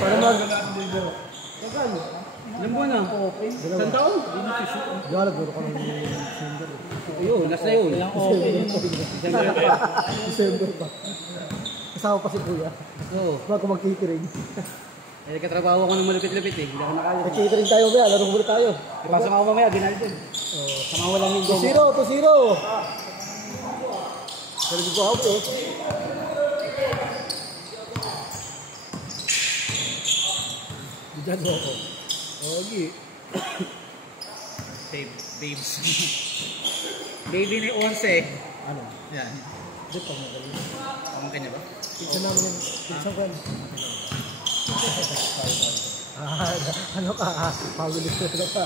Para mag... Magkano? Ilang buwan na? Isang taon? Galag, guro ka ng December. Ayun, last na yun. December pa. Kasama pa si Kuya. Oo. Bago mag-catering. Eh, katrabaho ako ng malupit-lupit eh. Hindi ako nakaya. Mag-catering tayo ba? Laro muna tayo. Ipasok ako mamaya, ginali din. Sama walang linggo. 2-0. Pero di ko out eh. Diyan mo ako. Okay. Babes. Baby ni 11. Ano? Yan. Dito pa magaling. Pamangkin niya ba? Pinsan namin yung pinsan ko yan. Ano ka? Pagulit ko na ka.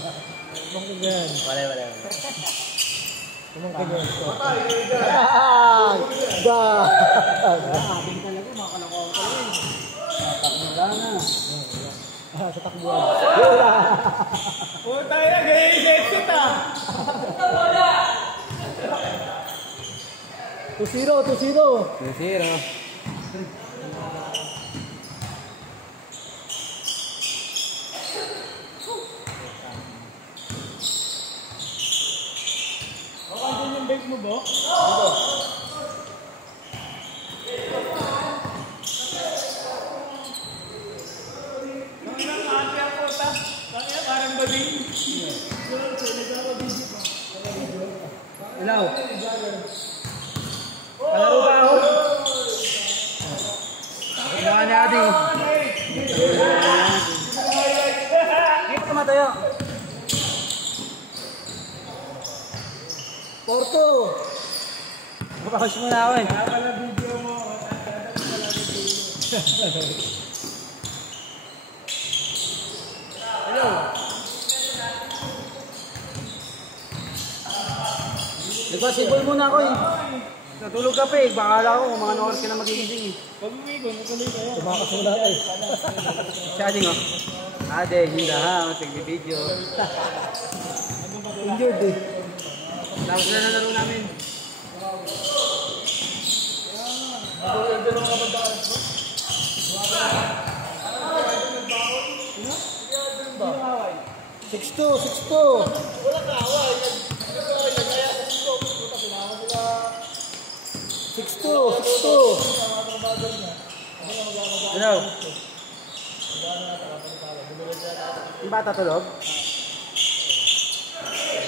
Pamangkin yan. Wala. Pamangkin yan. Ating talaga, makakalakuha ko talaga eh. Wala na. Sa takbuhan. Puta na, ganyan yung exit ah. 2-0. 2-0. Ano yung base mo ba? Hello. Kalaro ba ako? Kumukha niya adi. Dito tumatayo. Porto! Mapakas muna ako eh. Hello. Nagpasibol muna ako eh. Natulog ka pa eh. Bakala ko kung mga oras ka na magigising eh. Pag-uwi ko, natuloy kayo. Tumakas muna tayo. Charging oh. Ade, hindi ha. Matig-video. Injured eh. Tapos na nalaro namin. Six-two. Wala ka away. 6-2. Hello. Yung bata tulog?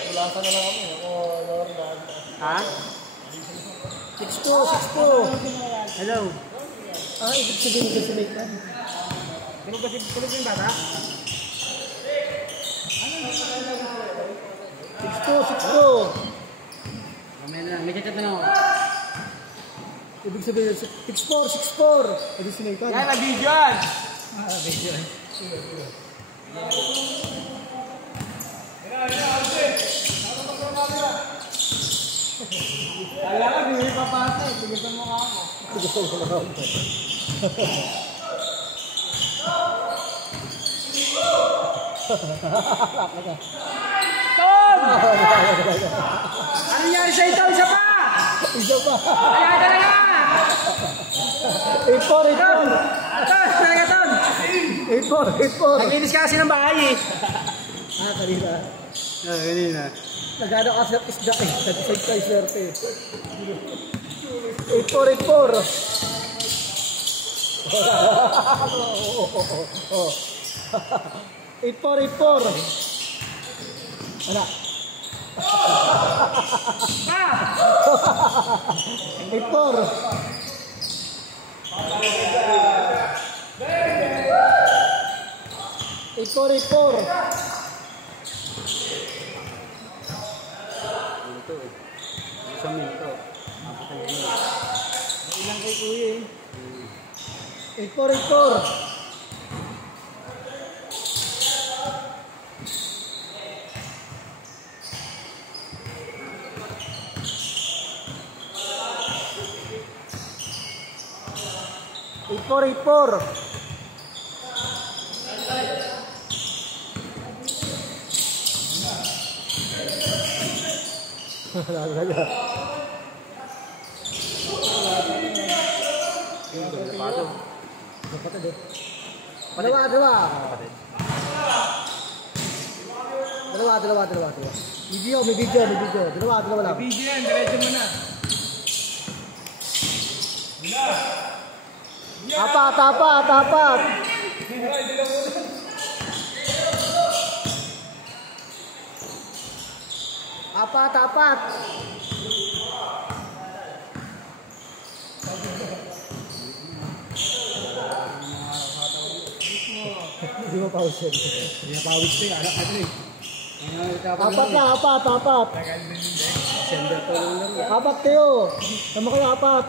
Wala ka na lang kami. Ako, Ha? 6-2. Hello. Ibig sabihin kasi may ka. Tulog yung bata? 6-2. Mamaya na lang. May chat na ako. Ibig sabihin 6-4. Ibig sabihin ka. Yan, nag-video yan! Video. Kala ka, hindi papasa eh. Tigisan mo ka ako. Gusto ko na ako. Tom! Ano nangyari sa ito? Isa pa! Kaya talaga! 8-4. Ton! Talaga, Ton! 8-4. Naglinis ka kasi ng bahay eh. Kanina. Kanina. Nagano ka sa isda eh. Nag-side ka swerte. 8-4. 8-4. Ano? 8-4. Isang minuto. Ilang kay kuya eh. 8-4. Dalawa. May video. Dalawa lang. Video yan, diretso mo na. Apat. Apat. Hindi mo pawis yan. Hindi pawis ko yung anak eh. Apat. Sender ko lang yan. Apat kayo. Tama kayo, apat.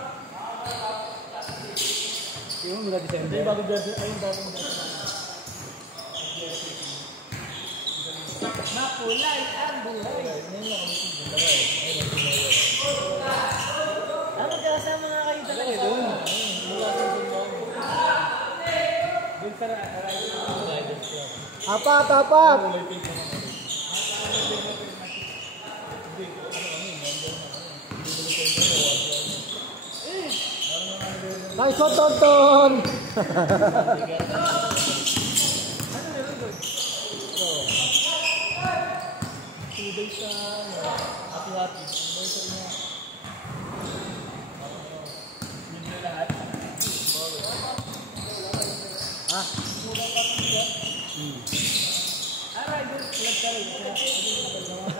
Yung mula December. Hindi, bago jersey. Ayun, bago jersey. Mapulay ang buhay. Magkasama nga kayo talaga doon. Apat. Nice one, Tonton.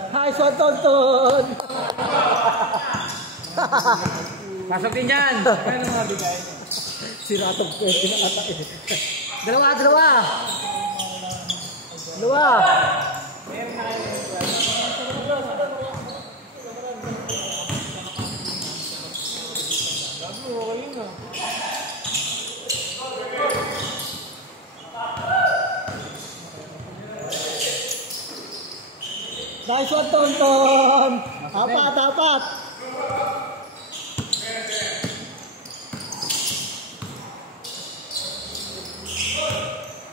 Nice one, Tonton. Pasok din yan. Kaya nang mabigay. Siratog ko yung pinakata eh. Dalawa. Nice one, Tonton. Apat.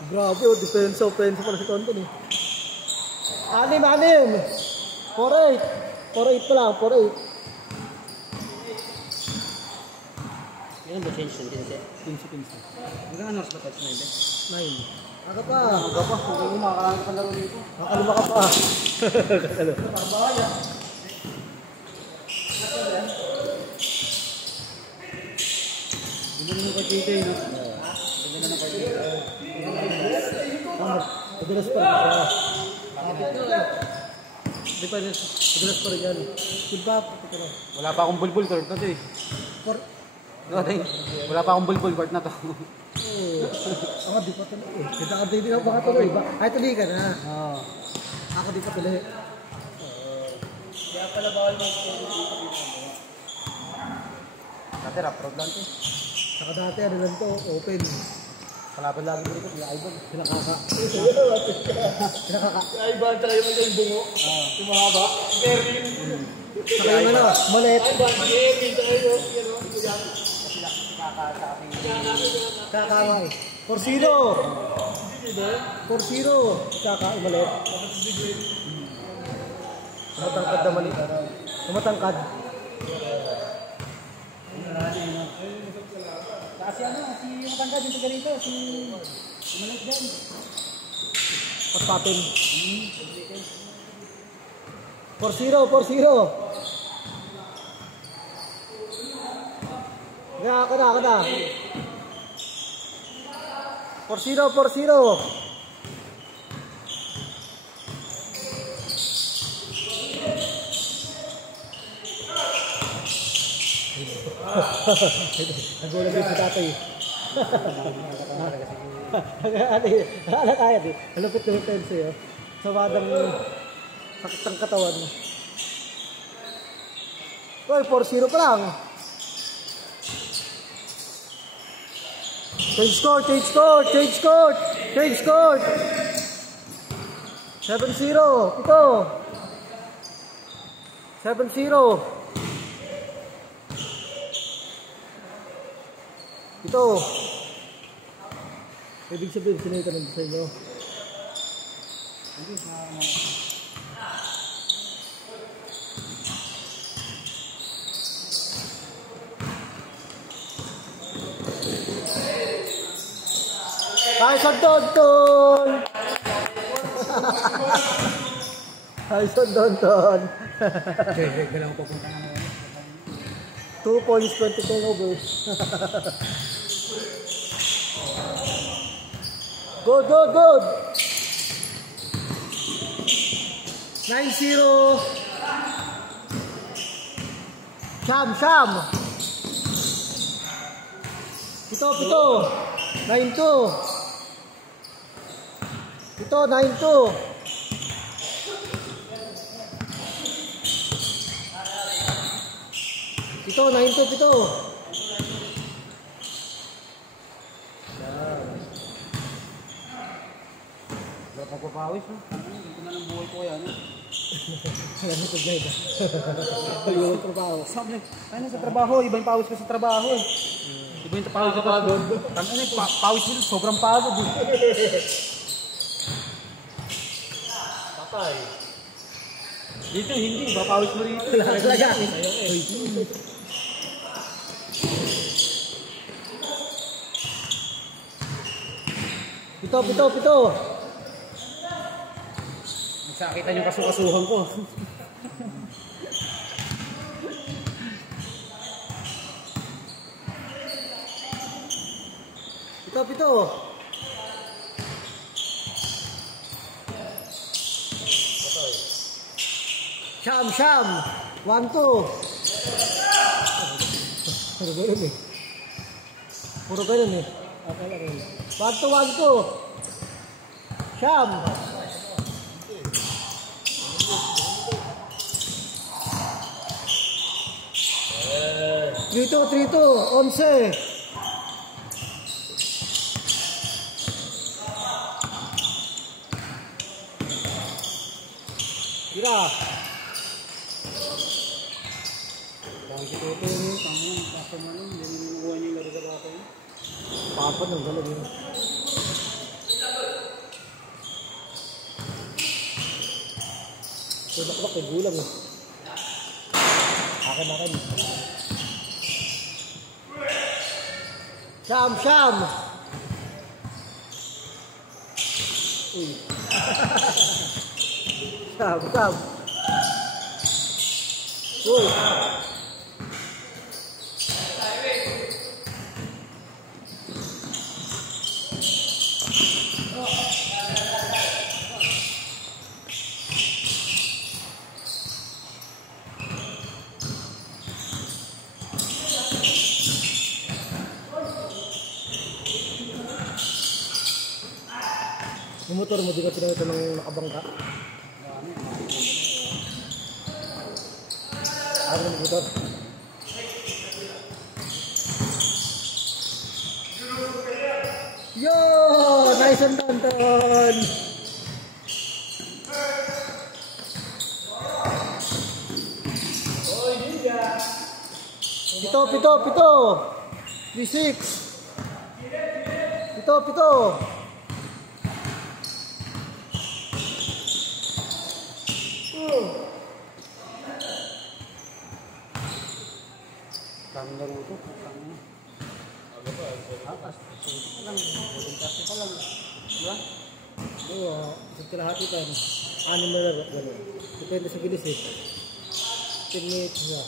Grabe, defense offense pala si Tonton eh. 6. 4-8 pa lang, 4-8. Yan ba change ng 15? Hanggang ano sa touch na yun? 9. Aga pa. Hindi mo makakarang ka laro dito. Makalima ka pa. Hindi mo kay JJ, no? Hindi mo kay JJ. Madalas pa rin. Hindi pa rin. Madalas pa rin yan. Diba? Wala pa akong bulbul court na to eh. Wala pa akong bulbul court na to. Ako di pa tuloy eh. Hindi ka baka tuloy. Ay tuloy ka na. Ako di pa tuloy. Kaya pala bawal Dati rap road lang to. Saka dati ano lang to, open. Kalaban lagi dito, yung Ivan. Pinakaka. Ivan, tsaka yung bungo. Yung mahaba. Kevin. Saka yung ano, malit. Kevin, tsaka yung Kakaway. 4-0. 4-0. Kakaway, malit. Tumatangkad na mali. Tumatangkad. Kasi ano, si yung matangkad yung taga-rito, si Malit dyan. Patpatin. 4-0. Kada. 4-0. Nagulat din si tatay. Ano kaya di? Malupit na tense yun. Sa badang sakit ng katawan. Uy, 4-0 pa lang. Change score. 7-0. Ito. 7-0. Ito. Ibig sabihin, sinita ng sa inyo. Tyson Donton! Tyson Donton! Galaw ko punta na 2 points, 20 turnovers. Good, good, good! 9-0! Sham, Sham! Pito, 9-2! Pito, 9-2! Pito, 9-2, Pito! Wala pagpapawis, no? Hindi ko na lang buhay ko yan, Alam mo ito, Greg. Pag-iwan trabaho. Sabi niya, sa trabaho, iba yung pawis ko sa trabaho eh. Iba yung pawis ko sa pagod. Pawis nila, sobrang pagod eh. Patay. Dito, hindi. Iba pawis mo rito. Talaga. Pito, Pito, Pito! Sakitan yung kasukasuhan ko. Pito, Pito! Sham, Sham! 1-2! Puro ganun eh. Puro ganun eh. 1-2, 1-2! Sham! Trito, 11. Tira. Bakit si Toto yun? Tangan, kaso man yun. Hindi nakuha niya yung laro sa bata yun. Papat ng galag yun. Tulak-lak eh, gulang eh. Akin. Sham, Sham! Uy. Sham. Uy. Yung motor mo, di ka pinagito ng nakabangka? Ano yung motor? Yo! Nice and Tonton! Pito! 3-6! Pito! Daming laro ito. Diba? Oo, sa kalahati pa. 6 na laro. Depende sa bilis eh. 10 minutes na.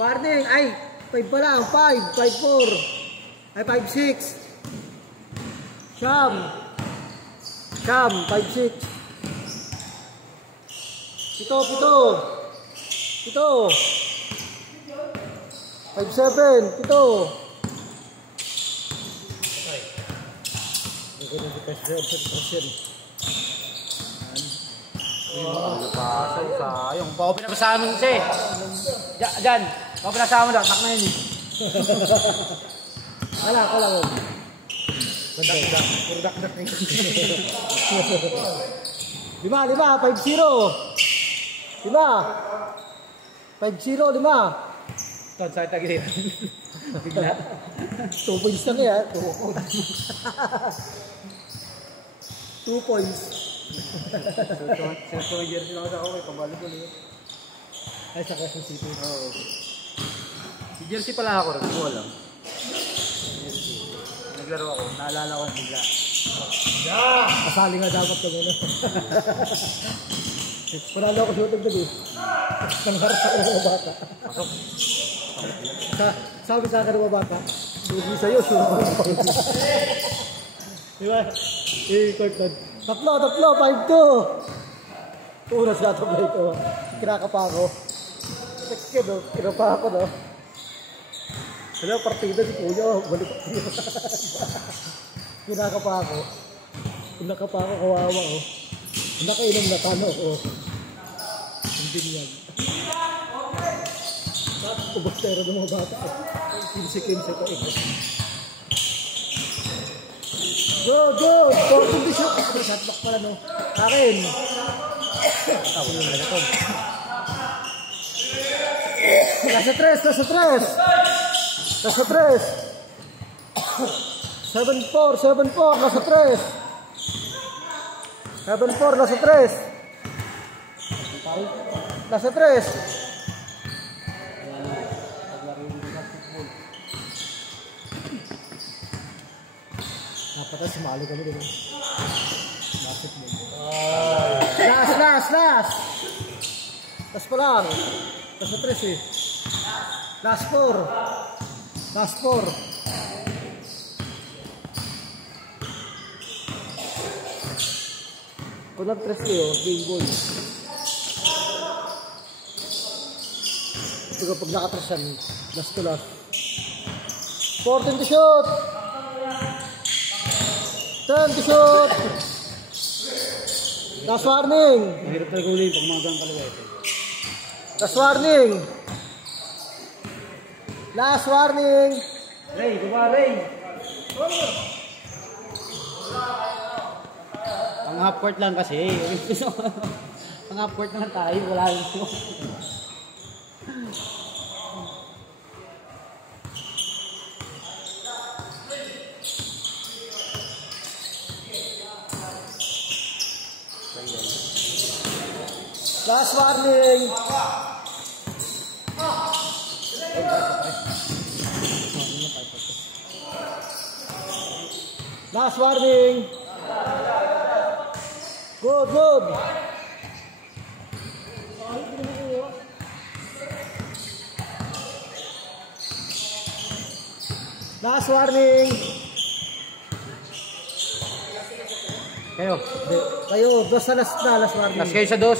Warning! Ay! 5 pa lang! 5! 5-4! Ay, 5-6! Sham! 5-6! Pito! 5-7! Pito! Ganun di question. Napasay, sayang. Baka pinapasama mo siya eh. Diyan. Baka pinapasama mo daw. Tak na yun eh. Wala. Dak. Puro dak na yun. 5-0! 5-0, 5. Ton, sakit lagi dito. Bigla. 2 points lang yan. 2 points. So, jersey lang ako sa ako. Pabalik ulit. Ay, sa Quezon City. Oo. Si Jersey pala ako, hindi ko alam. Naglaro ako, naalala ko bigla. Kasali nga dapat ko muna. Panalo ako shooting gabi. Nangharap ako ng mga bata. Pasok. Sabi sa akin ng mga bata, hindi sa'yo, sure ako ng pangit. Diba? Court. Tatlo, 5-2. Una sila tablay ko. Kinakapa ako. Kinapa ako, no? Ano, partida si Kuya. Balik ako. Kinakapa ako. Kinakapa ako, kawawa ko. Nakainom na tano ko. Hindi niyan. Ubostero ng mga bata. 15 ko ito. Go! Fortune to shot. Shotlock pala, no? Akin. Tawag yung talaga to. Nasa 3. 7-4. Nasa 3. 7-4. Nasa 3. Napatay, sumali kami dito. Basketball. Last! Last pa lang. Last na 3 eh. Last 4. Kung nag-3 kayo, game ball. Ito pag naka-3 yan, last to last. 14 to shoot! 10 to shoot! Last warning! Mahirap talaga ulit pag mga gang kaliwa ito. Last warning! Last warning! Ray, baba Ray! Ang half court lang kasi. Ang half court naman tayo, wala lang ito. Last warning! Last warning! Good! Last warning! Kayo, dos na last warning. Last kayo sa dos.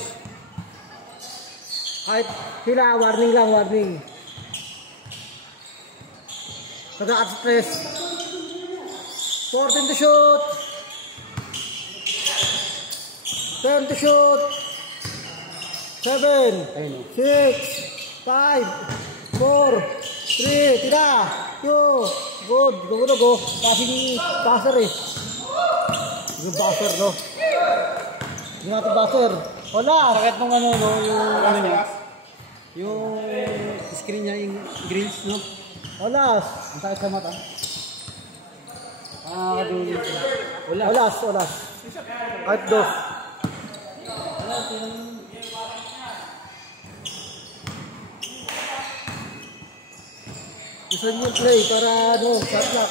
Kahit sila, warning lang. Nag-a-stress. 14 to shoot. 10 to shoot. 7, 6, 5, 4, 3, tira. 2, good. Go. Passing passer eh. Yung passer, no? Yung natin passer. Wala. Sakit nung ano, no? Yung ano niya. Yung screen niya, yung grills, no? Wala. Ang sakit sa mata. Wala. Kahit dos. Isa niyo play para ano, shot lock.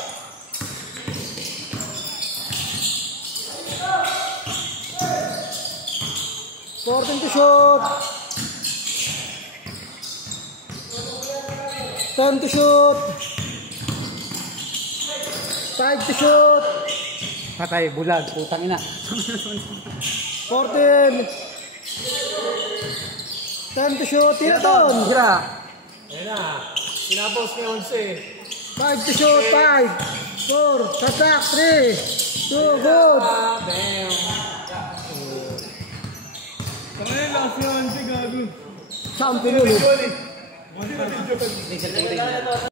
Fourteen to shoot. 10 to shoot. 5 to shoot. Patay, bulag, putang ina. 14. 10 to shoot. Tira doon. Tira. Ayan na. Pinapos niya 11. 5 to shoot. 5. 4. Tatak. 3. 2. Good. Damn. Kaya lang si 11 gago. Champion yun.